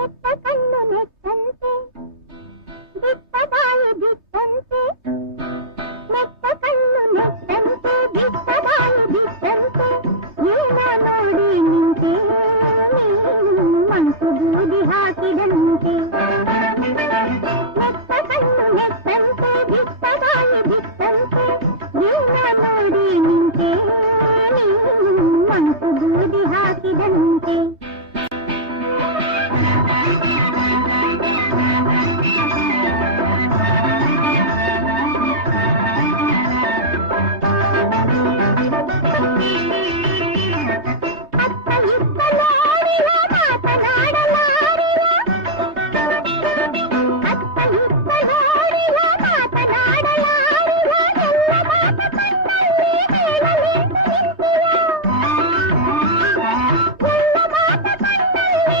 ನೆಟ್ಟ ಕಣ್ಣು ನೆಟ್ಟಂತೆ ಬಿಟ್ಟ ಬಾಯಿ ಬಿಟ್ಟಂತೆ ನೆಟ್ಟ ಕಣ್ಣು ನೆಟ್ಟಂತೆ ಬಿಟ್ಟ ಬಾಯಿ ಬಿಟ್ಟಂತೆ ಏನ ನೋಡಿ ನಿಂತೆ ನೀನು ಮಂಕು ಬೂದಿ ಹಾಕಿದಂತೆ ನೆಟ್ಟ ಕಣ್ಣು ನೆಟ್ಟಂತೆ ಬಿಟ್ಟ ಬಾಯಿ ಬಿಟ್ಟಂತೆ ಏನ ನೋಡಿ ನಿಂತೆ ನೀನು ಮಂಕು ಬೂದಿ ಹಾಕಿದಂತೆ